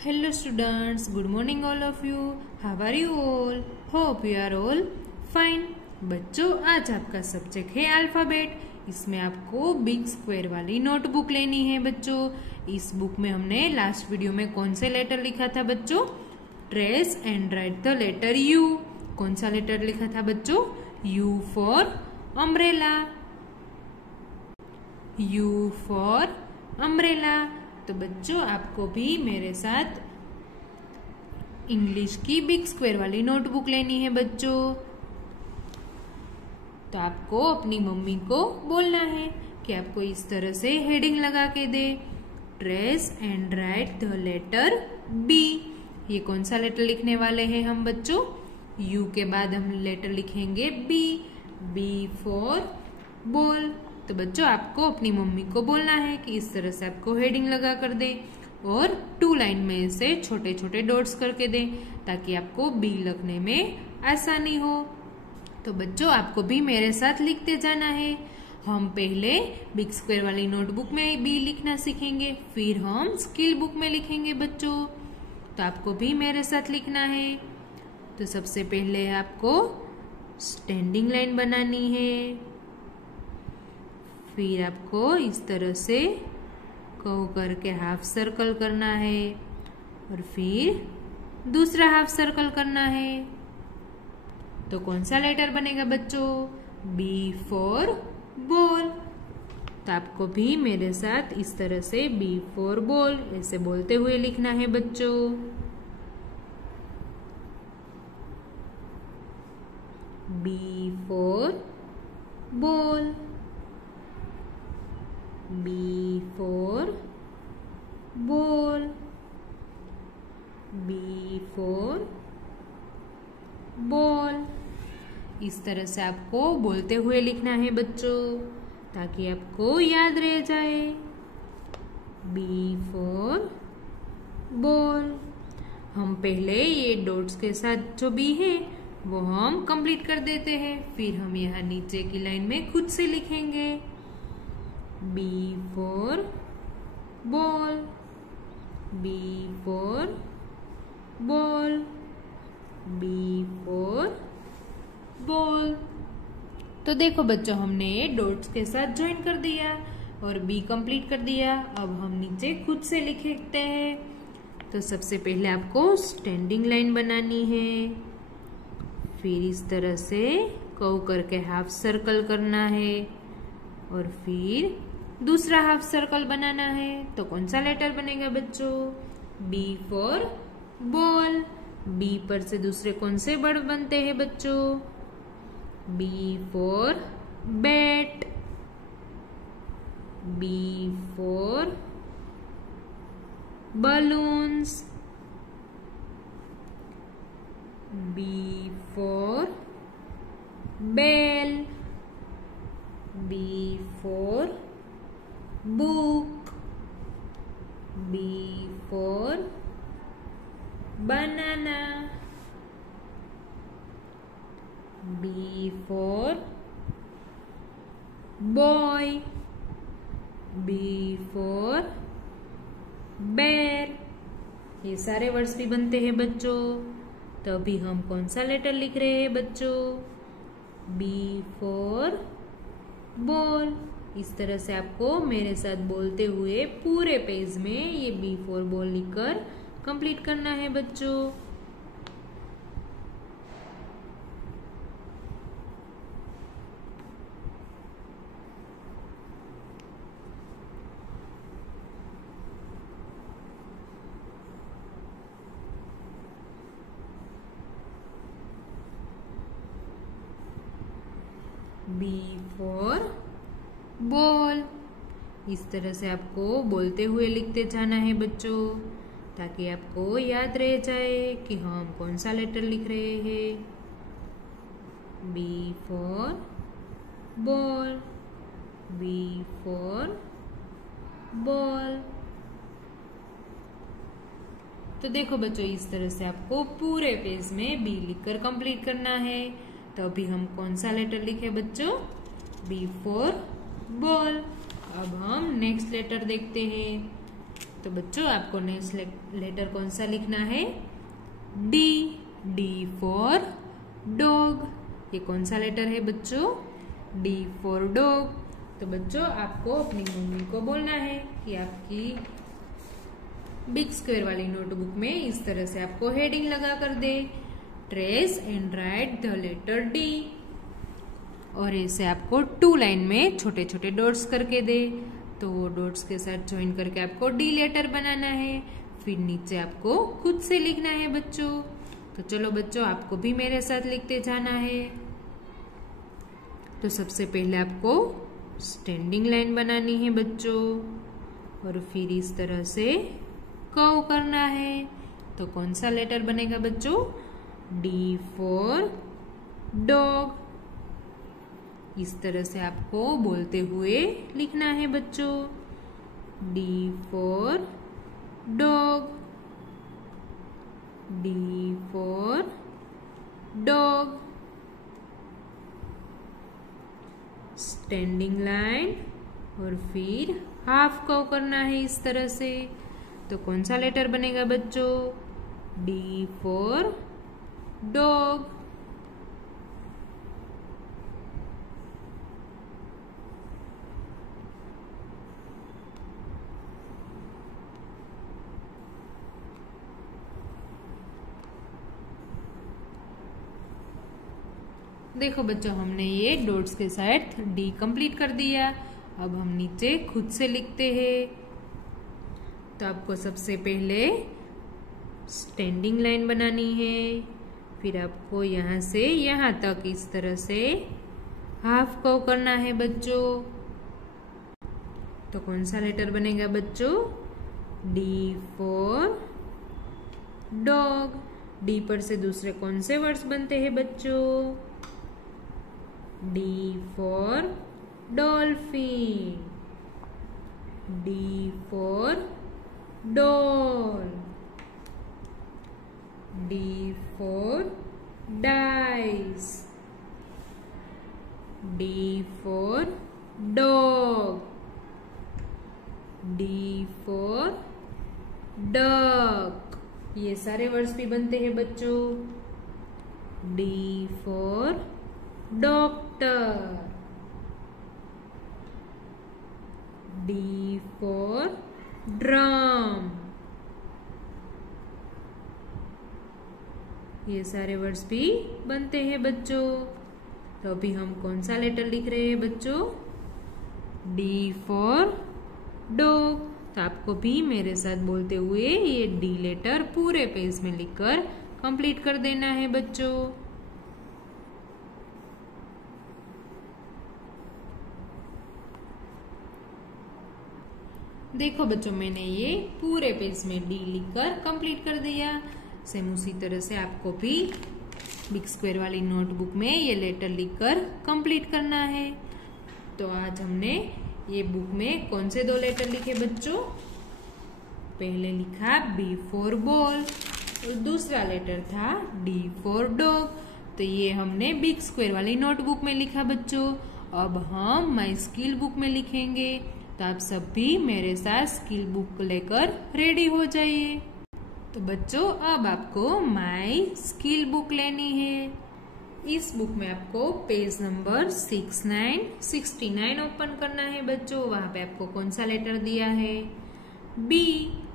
Hello students, good morning all of you. How are you all? Hope you are all fine. बच्चों आज आपका subject है alphabet. इसमें आपको बिग स्क्वायर वाली नोटबुक लेनी है बच्चों। इस बुक में हमने लास्ट वीडियो में कौन से लेटर लिखा था बच्चों? Trace and write the letter U. कौन सा लेटर लिखा था बच्चों? U for umbrella. U for umbrella. तो बच्चों आपको भी मेरे साथ इंग्लिश की बिग स्क्वायर वाली नोटबुक लेनी है बच्चों। तो आपको अपनी मम्मी को बोलना है कि आपको इस तरह से हेडिंग लगा के दे, trace and write the letter B. ये कौन सा लेटर लिखने वाले हैं हम बच्चों? यू के बाद हम लेटर लिखेंगे बी। B for ball. तो बच्चों आपको अपनी मम्मी को बोलना है कि इस तरह से आपको हेडिंग लगा कर दे और 2 लाइन में से छोटे छोटे डॉट्स करके दे ताकि आपको बी लिखने में आसानी हो। तो बच्चों आपको भी मेरे साथ लिखते जाना है। हम पहले बिग स्क्वायर वाली नोटबुक में बी लिखना सीखेंगे, फिर हम स्किल बुक में लिखेंगे बच्चों। तो आपको भी मेरे साथ लिखना है। तो सबसे पहले आपको स्टैंडिंग लाइन बनानी है, फिर आपको इस तरह से कर्व करके हाफ सर्कल करना है और फिर दूसरा हाफ सर्कल करना है। तो कौन सा लेटर बनेगा बच्चों? B for ball. तो आपको भी मेरे साथ इस तरह से बी फॉर बॉल ऐसे बोलते हुए लिखना है बच्चों। B for ball. B for ball. B for ball। इस तरह से आपको बोलते हुए लिखना है बच्चों ताकि आपको याद रह जाए। B for ball। हम पहले ये डॉट्स के साथ जो B है वो हम कंप्लीट कर देते हैं, फिर हम यहाँ नीचे की लाइन में खुद से लिखेंगे। B for ball। B for ball। B for ball। तो देखो बच्चों हमने ये डॉट्स के साथ ज्वाइन कर दिया और B कंप्लीट कर दिया। अब हम नीचे खुद से लिखते हैं। तो सबसे पहले आपको स्टैंडिंग लाइन बनानी है, फिर इस तरह से कर्व करके हाफ सर्कल करना है और फिर दूसरा हाफ सर्कल बनाना है। तो कौन सा लेटर बनेगा बच्चों? B for ball. बी पर से दूसरे कौन से वर्ड बनते हैं बच्चों? B for bat. B for balloons. B for bell. B for book। B for banana। B for boy। B for bear। ये सारे वर्ड्स भी बनते हैं बच्चों। तो अभी हम कौन सा लेटर लिख रहे हैं बच्चों? B for ball। इस तरह से आपको मेरे साथ बोलते हुए पूरे पेज में ये बी फॉर बॉल लिखकर कंप्लीट करना है बच्चों। B for ball. इस तरह से आपको बोलते हुए लिखते जाना है बच्चों ताकि आपको याद रह जाए कि हम कौन सा लेटर लिख रहे हैं। B for ball. B for ball. तो देखो बच्चों इस तरह से आपको पूरे पेज में बी लिखकर कंप्लीट करना है। तो अभी हम कौन सा लेटर लिखे बच्चों? B for ball. अब हम नेक्स्ट लेटर देखते हैं। तो बच्चों आपको नेक्स्ट लेटर कौन सा लिखना है? डी। D for dog. ये कौन सा लेटर है बच्चों? D for dog. तो बच्चों आपको अपनी मम्मी को बोलना है कि आपकी बिग स्क्वायर वाली नोटबुक में इस तरह से आपको हेडिंग लगा कर दे, trace and write the letter D. और ऐसे आपको 2 लाइन में छोटे छोटे डॉट्स करके दे। तो वो डॉट्स के साथ ज्वाइन करके आपको डी लेटर बनाना है। फिर नीचे आपको खुद से लिखना है बच्चों। तो चलो बच्चों आपको भी मेरे साथ लिखते जाना है। तो सबसे पहले आपको स्टैंडिंग लाइन बनानी है बच्चों, और फिर इस तरह से कर्व करना है। तो कौन सा लेटर बनेगा बच्चों? D for dog. इस तरह से आपको बोलते हुए लिखना है बच्चों, D for dog. D for dog. Standing line और फिर हाफ कर्व करना है इस तरह से। तो कौन सा लेटर बनेगा बच्चों? D for dog. देखो बच्चों हमने ये डॉट्स के साथ डी कंप्लीट कर दिया। अब हम नीचे खुद से लिखते हैं। तो आपको सबसे पहले स्टैंडिंग लाइन बनानी है, फिर आपको यहाँ से यहाँ तक इस तरह से हाफ कर्व करना है बच्चों। तो कौन सा लेटर बनेगा बच्चों? D for dog. डी पर से दूसरे कौन से वर्ड्स बनते हैं बच्चों? D for dolphin. D for doll. D for dice. D for dog. D for duck. ये सारे वर्ड्स भी बनते हैं बच्चों। D for doctor. D for drum. ये सारे वर्ड्स भी बनते हैं बच्चों। तो अभी हम कौन सा लेटर लिख रहे हैं बच्चों? D for dog. तो आपको भी मेरे साथ बोलते हुए ये डी लेटर पूरे पेज में लिखकर कंप्लीट कर देना है बच्चों। देखो बच्चों मैंने ये पूरे पेज में डी लिखकर कंप्लीट कर दिया। सेम उसी तरह से आपको भी बिग स्क्वायर वाली नोटबुक में ये लेटर लिखकर कंप्लीट करना है। तो आज हमने ये बुक में कौन से 2 लेटर लिखे बच्चों? पहले लिखा बी फॉर बॉल और दूसरा लेटर था डी फॉर डॉग। तो ये हमने बिग स्क्वायर वाली नोटबुक में लिखा बच्चों। अब हम माई स्किल बुक में लिखेंगे। तो आप सब भी मेरे साथ स्किल बुक लेकर रेडी हो जाइए। तो बच्चों अब आपको माई स्किल बुक लेनी है। इस बुक में आपको पेज नंबर 69 ओपन करना है बच्चों। वहां पे आपको कौन सा लेटर दिया है? बी।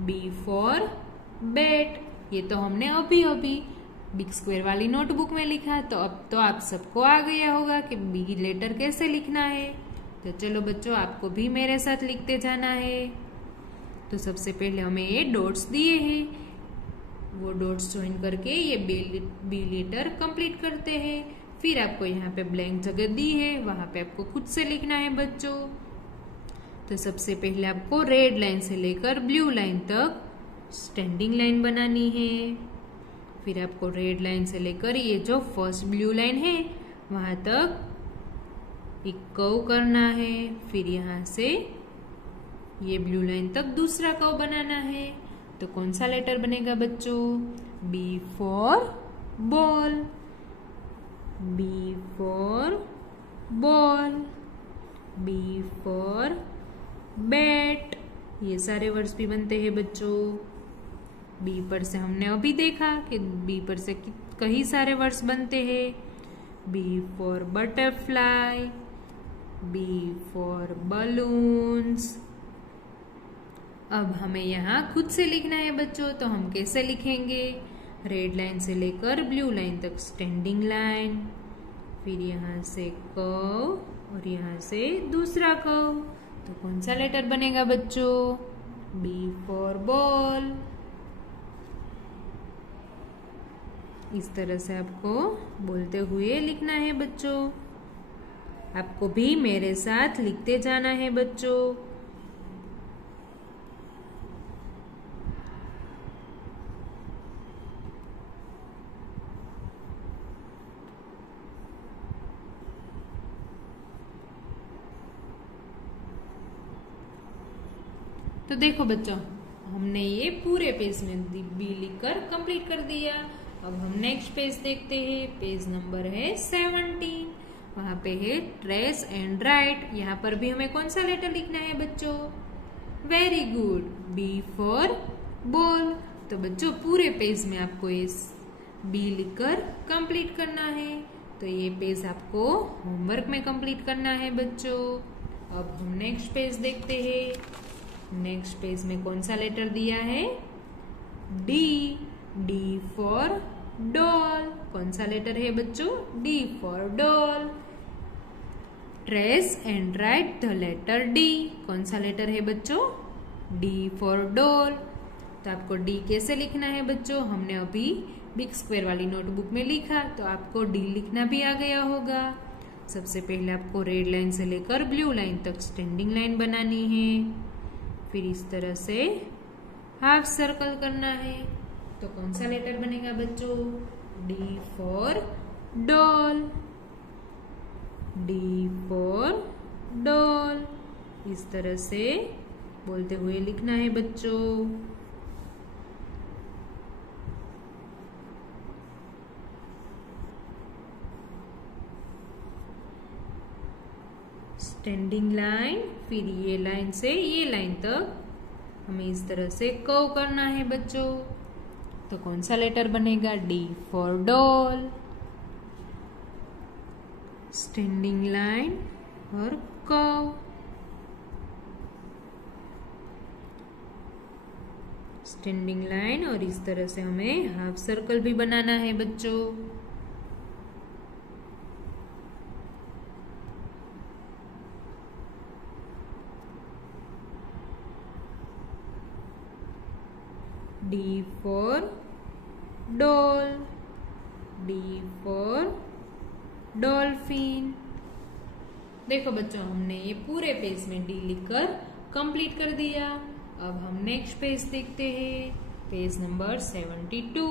B for bat. ये तो हमने अभी बिग स्क्वायर वाली नोटबुक में लिखा। तो अब तो आप सबको आ गया होगा कि बी लेटर कैसे लिखना है। तो चलो बच्चों आपको भी मेरे साथ लिखते जाना है। तो सबसे पहले हमें ये डॉट्स दिए हैं, वो डॉट्स ज्वाइन करके ये बी लेटर कंप्लीट करते हैं। फिर आपको यहाँ पे ब्लैंक जगह दी है, वहां पे आपको खुद से लिखना है बच्चों। तो सबसे पहले आपको रेड लाइन से लेकर ब्लू लाइन तक स्टैंडिंग लाइन बनानी है। फिर आपको रेड लाइन से लेकर ये जो फर्स्ट ब्लू लाइन है वहां तक एक कर्व करना है। फिर यहाँ से ये ब्लू लाइन तक दूसरा कर्व बनाना है। तो कौन सा लेटर बनेगा बच्चों? B for ball. B for ball. B for bat. ये सारे वर्ड्स भी बनते हैं बच्चों। बी पर से हमने अभी देखा कि बी पर से कई सारे वर्ड्स बनते हैं। B for butterfly, B for balloons. अब हमें यहाँ खुद से लिखना है बच्चों, तो हम कैसे लिखेंगे? रेड लाइन से लेकर ब्लू लाइन तक स्टैंडिंग लाइन, फिर यहाँ से कर्व और यहाँ से दूसरा कर्व। तो कौन सा लेटर बनेगा बच्चों? B for ball. इस तरह से आपको बोलते हुए लिखना है बच्चों। आपको भी मेरे साथ लिखते जाना है बच्चों। तो देखो बच्चों, हमने ये पूरे पेज में बी लिखकर कंप्लीट कर दिया। अब हम नेक्स्ट पेज देखते हैं। पेज नंबर है 17। वहां पे है ट्रेस एंड राइट। यहाँ पर भी हमें कौन सा लेटर लिखना है बच्चों? Very good, B for ball. तो बच्चों पूरे पेज में आपको इस बी लिखकर कंप्लीट करना है। तो ये पेज आपको होमवर्क में कंप्लीट करना है बच्चों। अब हम नेक्स्ट पेज देखते हैं। नेक्स्ट पेज में कौन सा लेटर दिया है? डी। D for doll. कौन सा लेटर है बच्चों? D for doll. Trace and write the letter D. कौन सा लेटर है बच्चों? D for doll. तो आपको डी कैसे लिखना है बच्चों? हमने अभी बिग स्क्वायर वाली नोटबुक में लिखा, तो आपको डी लिखना भी आ गया होगा। सबसे पहले आपको रेड लाइन से लेकर ब्लू लाइन तक स्टैंडिंग लाइन बनानी है, फिर इस तरह से हाफ सर्कल करना है। तो कौन सा लेटर बनेगा बच्चों? D for doll. D for doll. इस तरह से बोलते हुए लिखना है बच्चों। स्टैंडिंग लाइन, फिर ये लाइन से ये लाइन तक हमें इस तरह से कर्व करना है बच्चों। तो कौन सा लेटर बनेगा? D for doll. Standing line और कर्व। स्टैंडिंग लाइन और इस तरह से हमें हाफ सर्कल भी बनाना है बच्चों। D for doll. D for dolphin. देखो बच्चों, हमने ये पूरे पेज में डी लिखकर कंप्लीट कर दिया। अब हम नेक्स्ट पेज देखते हैं। Page number 72।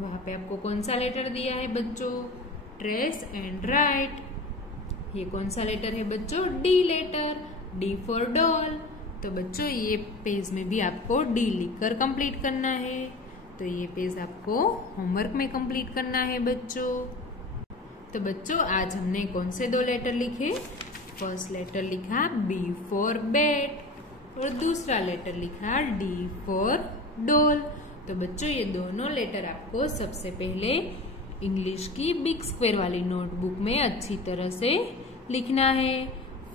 वहां पे आपको कौन सा लेटर दिया है बच्चों? Trace and write. ये कौन सा लेटर है बच्चों? D letter. D for doll. तो बच्चों ये पेज में भी आपको डी लिखकर कंप्लीट करना है। तो ये पेज आपको होमवर्क में कंप्लीट करना है बच्चों। तो बच्चों आज हमने कौन से दो लेटर लिखे? फर्स्ट लेटर लिखा बी फॉर बैट और दूसरा लेटर लिखा डी फॉर डॉल। तो बच्चों ये दोनों लेटर आपको सबसे पहले इंग्लिश की बिग स्क्वायर वाली नोटबुक में अच्छी तरह से लिखना है।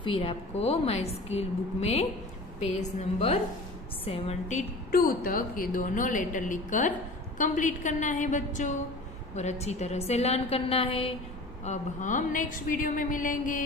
फिर आपको माई स्किल बुक में पेज नंबर 72 तक ये दोनों लेटर लिखकर कंप्लीट करना है बच्चों, और अच्छी तरह से लर्न करना है। अब हम नेक्स्ट वीडियो में मिलेंगे।